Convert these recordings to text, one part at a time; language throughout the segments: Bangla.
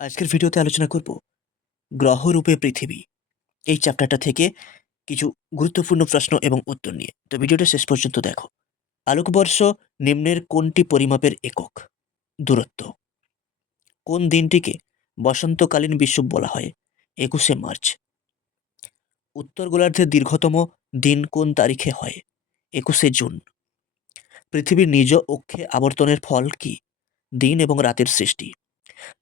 আজকের ভিডিওতে আলোচনা করব গ্রহরূপে পৃথিবী। এই চ্যাপ্টারটা থেকে কিছু গুরুত্বপূর্ণ প্রশ্ন এবং উত্তর নিয়ে। তো ভিডিওটা শেষ পর্যন্ত দেখো। আলোকবর্ষ নিম্নের কোনটি পরিমাপের একক? দূরত্ব। কোন দিনটিকে বসন্তকালীন বিশ্ব বলা হয়? একুশে মার্চ। উত্তর গোলার্ধের দীর্ঘতম দিন কোন তারিখে হয়? একুশে জুন। পৃথিবীর নিজ অক্ষে আবর্তনের ফল কি? দিন এবং রাতের সৃষ্টি।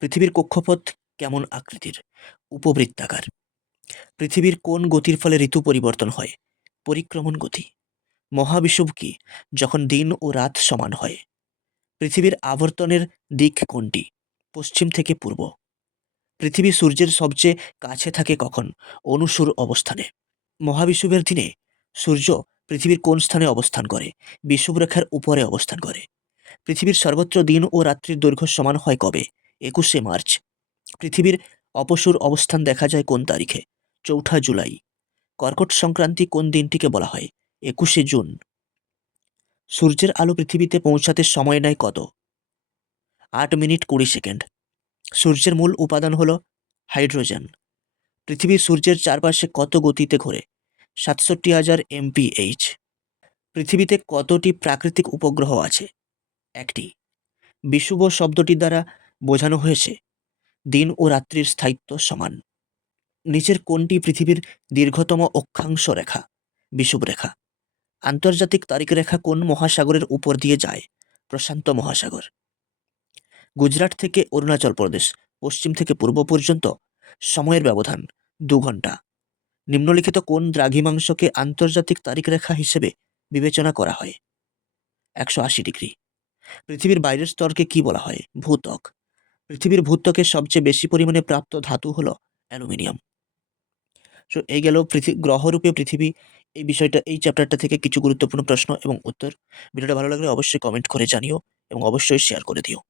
পৃথিবীর কক্ষপথ কেমন আকৃতির? উপবৃত্তাকার। পৃথিবীর কোন গতির ফলে ঋতু পরিবর্তন হয়? পরিক্রমণ গতি। মহাবিষুব কি, যখন দিন ও রাত সমান হয়? পৃথিবীর আবর্তনের দিক কোনটি? পশ্চিম থেকে পূর্ব। পৃথিবী সূর্যের সবচেয়ে কাছে থাকে কখন? অনুসুর অবস্থানে। মহাবিষুবের দিনে সূর্য পৃথিবীর কোন স্থানে অবস্থান করে? বিষুবরেখার উপরে অবস্থান করে। পৃথিবীর সর্বত্র দিন ও রাত্রির দৈর্ঘ্য সমান হয় কবে? একুশে মার্চ। পৃথিবীর অপসুর অবস্থান দেখা যায় কোন তারিখে? চৌঠা জুলাই। কর্কট সংক্রান্তি কোন দিনটিকে বলা হয়? একুশে জুন। সূর্যের আলো পৃথিবীতে পৌঁছাতে সময় নেয় কত? আট মিনিট কুড়ি সেকেন্ড। সূর্যের মূল উপাদান হলো হাইড্রোজেন। পৃথিবী সূর্যের চারপাশে কত গতিতে ঘোরে? সাতষট্টি হাজার এমপিএইচ। পৃথিবীতে কতটি প্রাকৃতিক উপগ্রহ আছে? একটি। বিষুব শব্দটি দ্বারা বোঝানো হয়েছে। দিন ও রাত্রির স্থায়িত্ব সমান। নিচের কোনটি পৃথিবীর দীর্ঘতম অক্ষাংশ রেখা, বিষুব রেখা। আন্তর্জাতিক তারিখ রেখা কোন মহাসাগরের উপর দিয়ে যায়, প্রশান্ত মহাসাগর। গুজরাট থেকে অরুণাচল প্রদেশ, পশ্চিম থেকে পূর্ব পর্যন্ত সময়ের ব্যবধান দু ঘণ্টা নিম্নলিখিত কোন দ্রাঘিমাংশকে আন্তর্জাতিক তারিখ রেখা হিসেবে বিবেচনা করা হয়। একশো আশি ডিগ্রি। পৃথিবীর বাইরের স্তরকে কি বলা হয়? ভূত্বক। পৃথিবীর ভূত্বকে সবচেয়ে বেশি পরিমাণে প্রাপ্ত ধাতু হলো অ্যালুমিনিয়াম। সো এই গেল পৃথিবী গ্রহরূপে পৃথিবী। এই বিষয়টা, এই চ্যাপ্টারটা থেকে কিছু গুরুত্বপূর্ণ প্রশ্ন এবং উত্তর। ভিডিওটা ভালো লাগলে অবশ্যই কমেন্ট করে জানিও এবং অবশ্যই শেয়ার করে দিও।